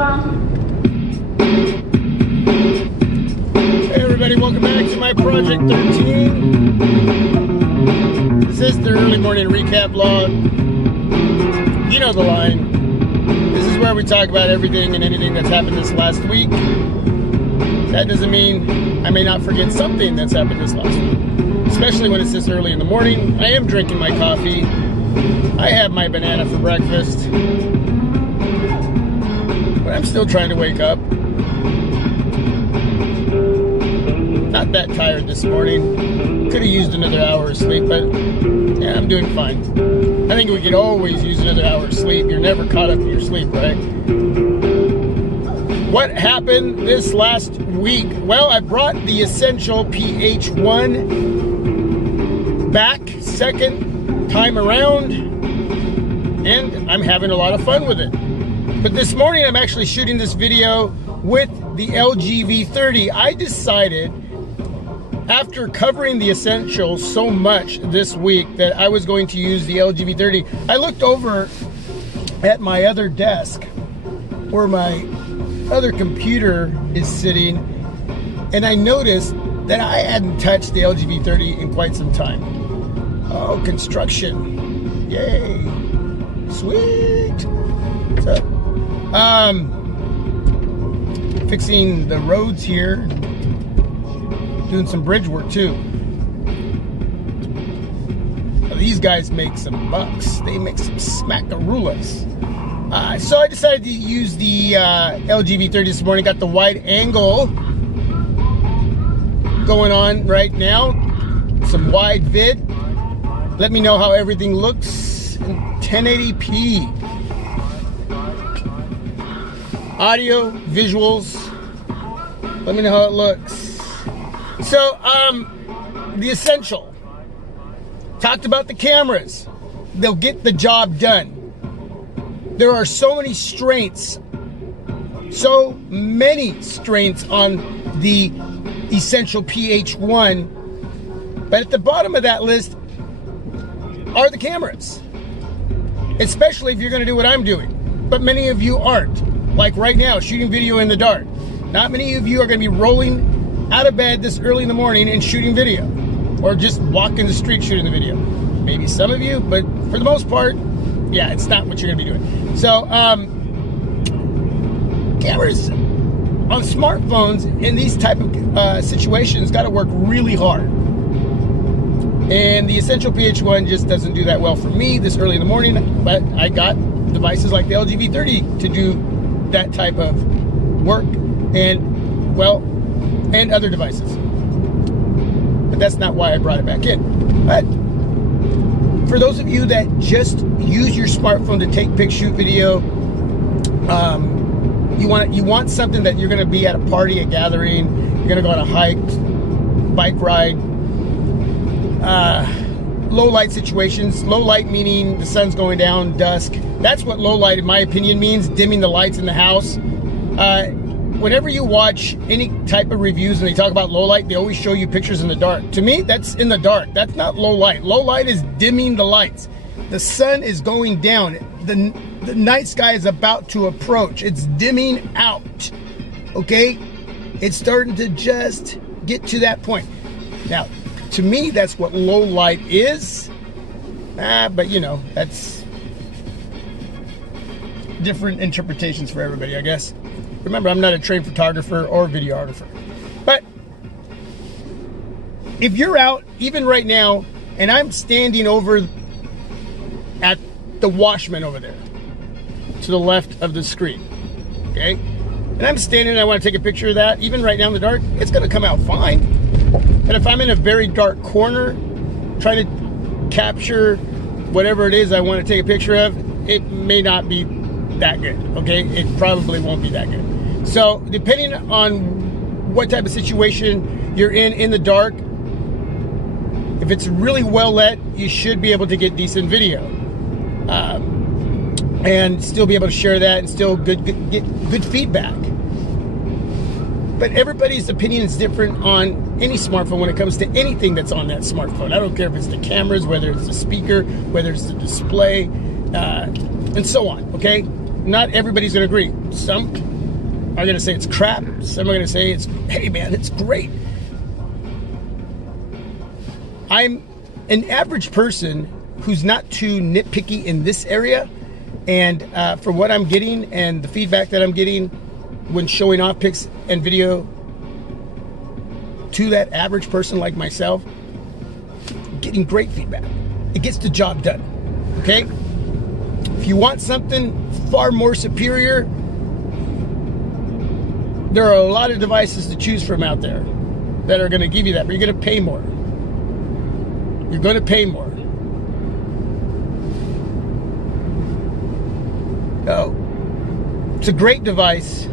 Hey everybody, welcome back to my Project 13. This is the early morning recap vlog. You know the line. This is where we talk about everything and anything that's happened this last week. That doesn't mean I may not forget something that's happened this last week. Especially when it's this early in the morning. I am drinking my coffee. I have my banana for breakfast. But I'm still trying to wake up. Not that tired this morning. Could have used another hour of sleep, but yeah, I'm doing fine. I think we could always use another hour of sleep. You're never caught up in your sleep, right? What happened this last week? Well, I brought the essential PH-1 back, second time around, and I'm having a lot of fun with it. But this morning I'm actually shooting this video with the LG V30. I decided, after covering the essentials so much this week, that I was going to use the LG V30. I looked over at my other desk where my other computer is sitting, and I noticed that I hadn't touched the LG V30 in quite some time. Oh, construction. Yay. Sweet. So, fixing the roads here, doing some bridge work too. These guys make some bucks. They make some smackaroos. So I decided to use the LG V30 this morning. Got the wide angle going on right now. Some wide vid. Let me know how everything looks in 1080p. Audio, visuals. Let me know how it looks. So, the essential. Talked about the cameras. They'll get the job done. There are so many strengths on the essential PH-1, but at the bottom of that list are the cameras. Especially if you're going to do what I'm doing. But many of you aren't. Like right now, shooting video in the dark. Not many of you are going to be rolling out of bed this early in the morning and shooting video. Or just walking the street shooting the video. Maybe some of you, but for the most part, yeah, it's not what you're going to be doing. So, cameras on smartphones in these type of situations got to work really hard. And the essential PH-1 just doesn't do that well for me this early in the morning, but I got devices like the LG V30 to do that type of work, and well, and other devices. But that's not why I brought it back in. But for those of you that just use your smartphone to take pic, shoot video, you want something that you're going to be at a party, a gathering, you're going to go on a hike, bike ride, low light situations. Low light meaning the sun's going down, dusk. That's what low light, in my opinion, means, dimming the lights in the house. Whenever you watch any type of reviews and they talk about low light, they always show you pictures in the dark. To me, that's in the dark. That's not low light. Low light is dimming the lights. The sun is going down. The night sky is about to approach. It's dimming out. Okay? It's starting to just get to that point. Now, to me, that's what low light is. But you know, that's different interpretations for everybody, I guess. Remember, I'm not a trained photographer or videographer. But if you're out, even right now, and I'm standing over at the Washman over there, to the left of the screen, okay? And I'm standing and I want to take a picture of that, even right now in the dark, it's going to come out fine. But if I'm in a very dark corner, trying to capture whatever it is I want to take a picture of, it may not be that good, okay? It probably won't be that good. So, depending on what type of situation you're in the dark, if it's really well lit, you should be able to get decent video. And still be able to share that and still get good feedback. But everybody's opinion is different on any smartphone when it comes to anything that's on that smartphone. I don't care if it's the cameras, whether it's the speaker, whether it's the display, and so on, okay? Not everybody's going to agree. Some are going to say it's crap. Some are going to say it's, hey man, it's great. I'm an average person who's not too nitpicky in this area, and for what I'm getting and the feedback that I'm getting when showing off pics and video to that average person like myself, getting great feedback. It gets the job done, okay? If you want something far more superior, there are a lot of devices to choose from out there that are going to give you that, but you're going to pay more. You're going to pay more. So, it's a great device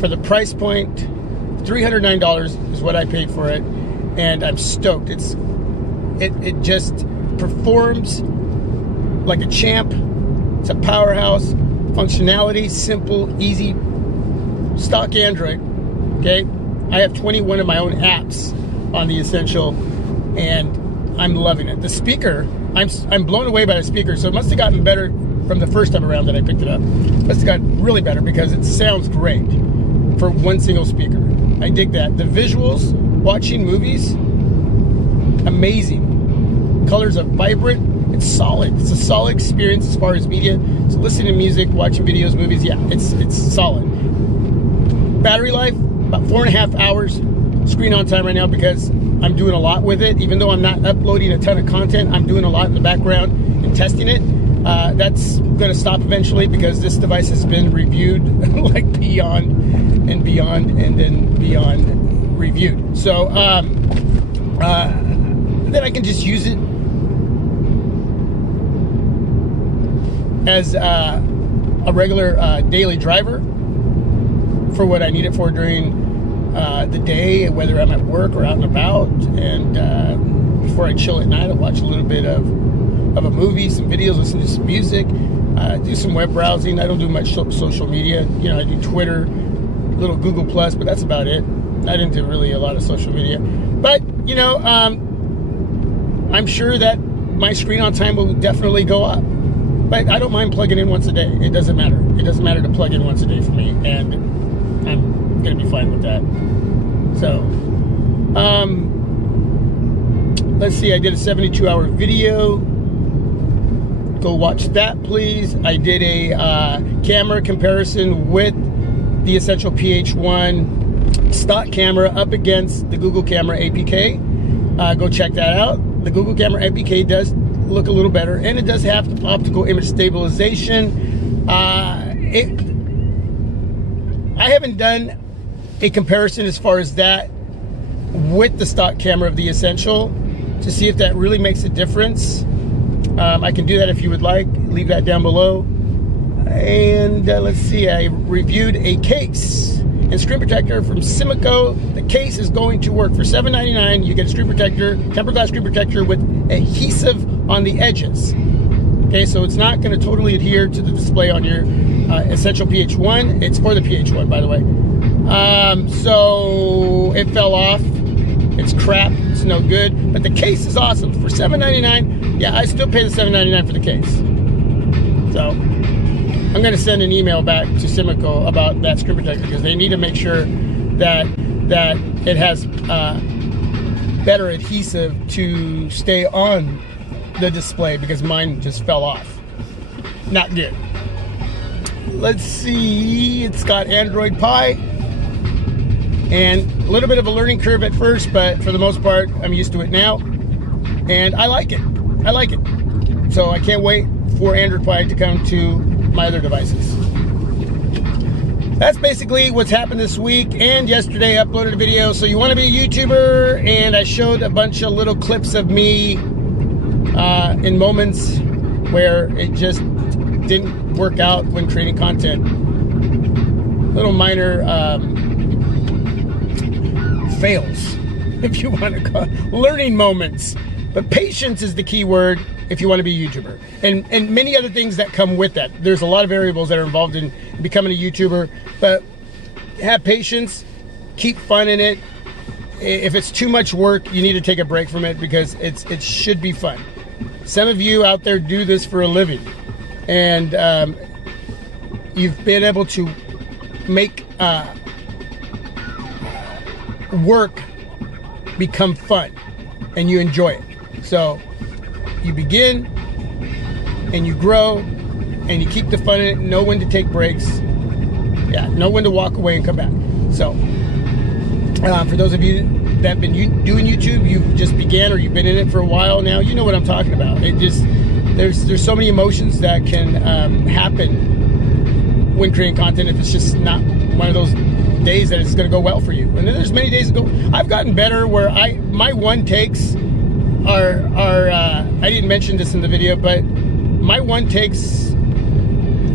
for the price point. $309 is what I paid for it, and I'm stoked. It just performs like a champ. It's a powerhouse. Functionality, simple, easy, stock Android. Okay, I have 21 of my own apps on the Essential, and I'm loving it. The speaker, I'm blown away by the speaker. So it must have gotten better from the first time around that I picked it up. It must have gotten really better because it sounds great for one single speaker. I dig that. The visuals, watching movies, amazing. Colors are vibrant. It's solid. It's a solid experience as far as media. So listening to music, watching videos, movies, yeah, it's solid. Battery life, about 4.5 hours. Screen on time right now because I'm doing a lot with it. Even though I'm not uploading a ton of content, I'm doing a lot in the background and testing it. That's going to stop eventually because this device has been reviewed like beyond and beyond and then beyond reviewed. So then I can just use it as a regular daily driver for what I need it for during the day, whether I'm at work or out and about. And before I chill at night, I'll watch a little bit of a movie, some videos, listen to some music, do some web browsing. I don't do much social media. You know, I do Twitter, a little Google Plus, but that's about it. I didn't do really a lot of social media. But, you know, I'm sure that my screen on time will definitely go up. But I don't mind plugging in once a day. It doesn't matter. It doesn't matter to plug in once a day for me. And I'm going to be fine with that. So, let's see. I did a 72-hour video. Go watch that, please. I did a camera comparison with the Essential PH-1 stock camera up against the Google Camera APK. Go check that out. The Google Camera APK does look a little better, and it does have optical image stabilization. I haven't done a comparison as far as that with the stock camera of the Essential to see if that really makes a difference. I can do that if you would like. Leave that down below. And let's see, I reviewed a case and screen protector from Simicoo. The case is going to work for $7.99. You get a screen protector, tempered glass screen protector with adhesive on the edges. Okay, so it's not going to totally adhere to the display on your Essential PH-1. It's for the PH-1, by the way. So it fell off. It's crap. It's no good. But the case is awesome. For $7.99, yeah, I still pay the $7.99 for the case. So I'm going to send an email back to Simicoo about that screen protector because they need to make sure that it has better adhesive to stay on the display because mine just fell off. Not good. Let's see. It's got Android Pie. And a little bit of a learning curve at first, but for the most part, I'm used to it now. And I like it. I like it. So I can't wait for Android Pie to come to my other devices. That's basically what's happened this week. And yesterday I uploaded a video. So you want to be a YouTuber, and I showed a bunch of little clips of me in moments where it just didn't work out when creating content. Little minor fails, if you want to call it, learning moments. But patience is the key word if you want to be a YouTuber. And many other things that come with that. There's a lot of variables that are involved in becoming a YouTuber, but have patience, keep fun in it. If it's too much work, you need to take a break from it because it should be fun. Some of you out there do this for a living, and you've been able to make work become fun and you enjoy it. So you begin and you grow and you keep the fun in it, know when to take breaks, know when to walk away and come back. So for those of you that have been doing YouTube, you just began or you've been in it for a while now, you know what I'm talking about. It just, there's so many emotions that can happen when creating content if it's just not one of those days that it's going to go well for you. And then there's many days that go. I've gotten better where my one takes are I didn't mention this in the video, but my one takes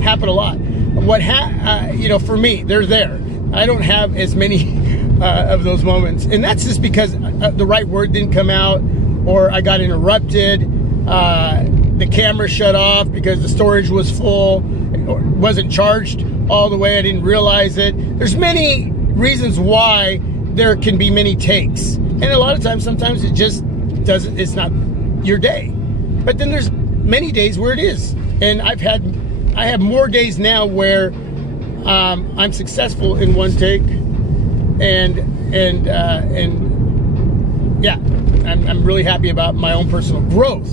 happen a lot. For me, they're there. I don't have as many of those moments, and that's just because the right word didn't come out, or I got interrupted, the camera shut off because the storage was full, or wasn't charged all the way, I didn't realize it. There's many reasons why there can be many takes, and a lot of times, sometimes it just doesn't, it's not your day. But then there's many days where it is, and I have more days now where I'm successful in one take, and I'm really happy about my own personal growth.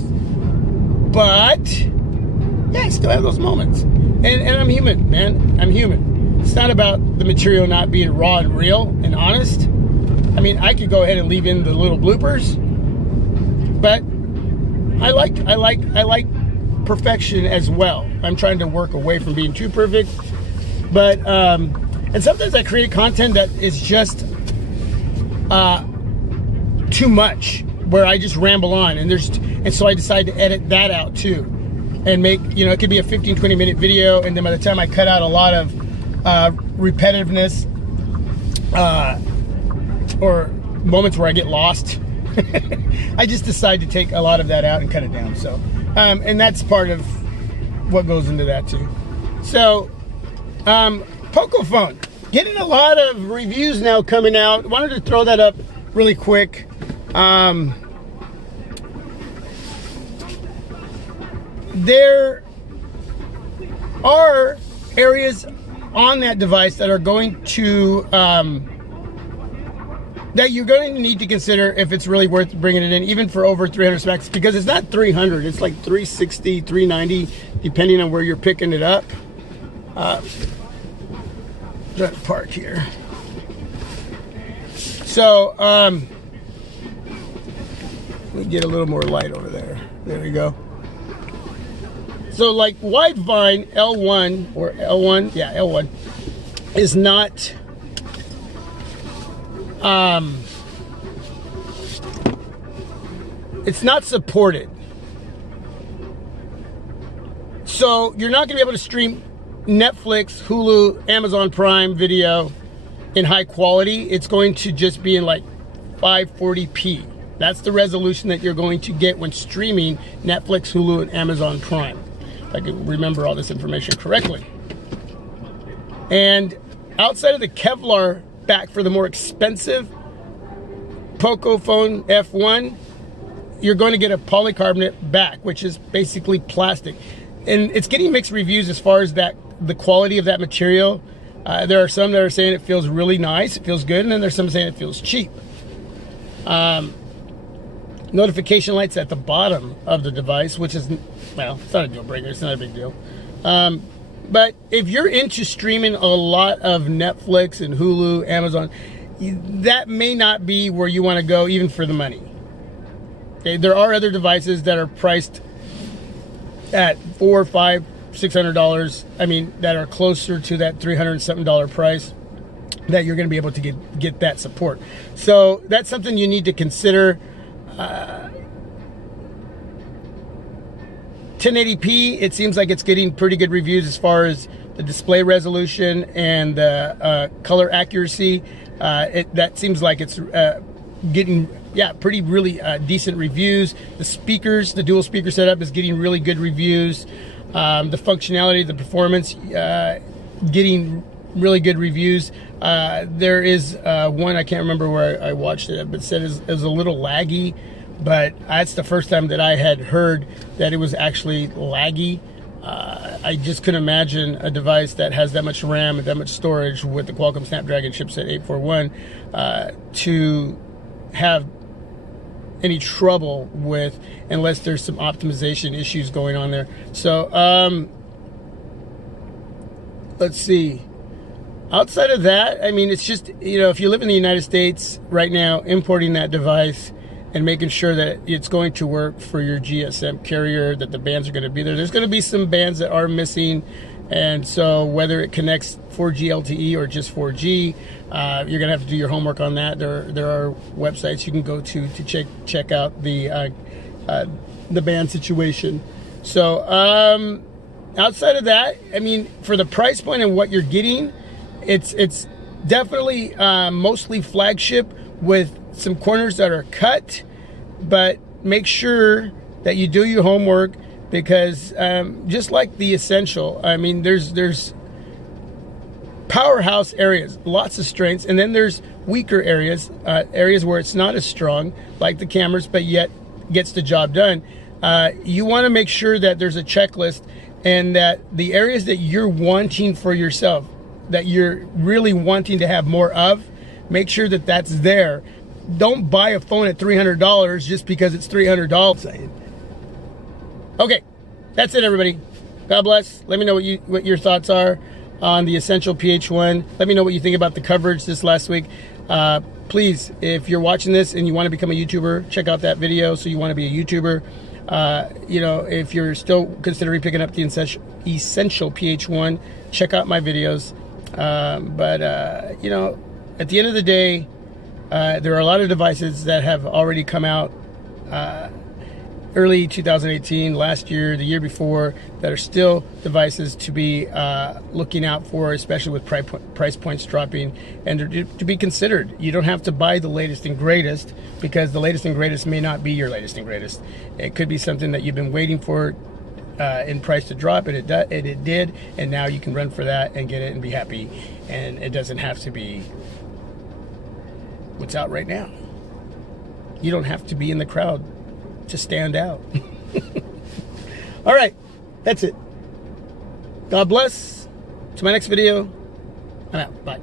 But I still have those moments, and I'm human, man. I'm human. It's not about the material not being raw and real and honest. I mean, I could go ahead and leave in the little bloopers, but I like perfection as well. I'm trying to work away from being too perfect, but and sometimes I create content that is just too much, where I just ramble on, and so I decide to edit that out too, and make, it could be a 15-20 minute video, and then by the time I cut out a lot of repetitiveness or moments where I get lost, I just decide to take a lot of that out and cut it down. So and that's part of what goes into that too. So Pocofone, getting a lot of reviews now coming out. Wanted to throw that up really quick. There are areas on that device that are going to that you're going to need to consider if it's really worth bringing it in, even for over 300 specs, because it's not 300, it's like 360, 390, depending on where you're picking it up. Trying to park here. So let me get a little more light over there. There we go. So like Widevine L1 or L1, L1 is not it's not supported. So you're not gonna be able to stream Netflix, Hulu, Amazon Prime video in high quality. It's going to just be in like 540p. That's the resolution that you're going to get when streaming Netflix, Hulu, and Amazon Prime, if I can remember all this information correctly. And outside of the Kevlar back for the more expensive Pocofone F1, you're going to get a polycarbonate back, which is basically plastic. And it's getting mixed reviews as far as that, the quality of that material. There are some that are saying it feels really nice, it feels good, and then there's some saying it feels cheap. Notification lights at the bottom of the device, which is, well, it's not a deal breaker, it's not a big deal. But if you're into streaming a lot of Netflix and Hulu, Amazon, that may not be where you want to go, even for the money. Okay, there are other devices that are priced at $400, $500, $600. I mean, that are closer to that $300-something price, that you're going to be able to get that support. So that's something you need to consider. 1080p, it seems like it's getting pretty good reviews as far as the display resolution and the color accuracy. That seems like it's getting pretty really decent reviews. The speakers, the dual speaker setup is getting really good reviews. The functionality, the performance, getting really good reviews. There is one, I can't remember where I watched it, but it said it was a little laggy, but that's the first time that I had heard that it was actually laggy. I just couldn't imagine a device that has that much RAM and that much storage with the Qualcomm Snapdragon chipset 841 to have any trouble with, unless there's some optimization issues going on there. So let's see. Outside of that, I mean, it's just, you know, if you live in the United States right now, importing that device and making sure that it's going to work for your GSM carrier, that the bands are going to be there. There's going to be some bands that are missing, and so whether it connects 4G LTE or just 4G, you're going to have to do your homework on that. There are websites you can go to check out the band situation. So outside of that, I mean, for the price point and what you're getting, it's definitely mostly flagship with some corners that are cut, but make sure that you do your homework, because just like the Essential, I mean, there's powerhouse areas, lots of strengths, and then there's weaker areas, areas where it's not as strong, like the cameras, but yet gets the job done. You want to make sure that there's a checklist, and that the areas that you're wanting for yourself, that you're really wanting to have more of, make sure that that's there. Don't buy a phone at $300 just because it's $300. Okay, that's it, everybody. God bless. Let me know what your thoughts are on the Essential PH-1. Let me know what you think about the coverage this last week. Please, if you're watching this and you want to become a YouTuber, check out that video. So you want to be a YouTuber. You know, if you're still considering picking up the Essential PH-1, check out my videos. You know, at the end of the day, there are a lot of devices that have already come out early 2018, last year, the year before, that are still devices to be looking out for, especially with price points dropping, and to be considered. You don't have to buy the latest and greatest, because the latest and greatest may not be your latest and greatest. It could be something that you've been waiting for in price to drop, and it did, and now you can run for that and get it and be happy, and it doesn't have to be what's out right now. You don't have to be in the crowd to stand out. All right, that's it. God bless. To my next video, I'm out. Bye.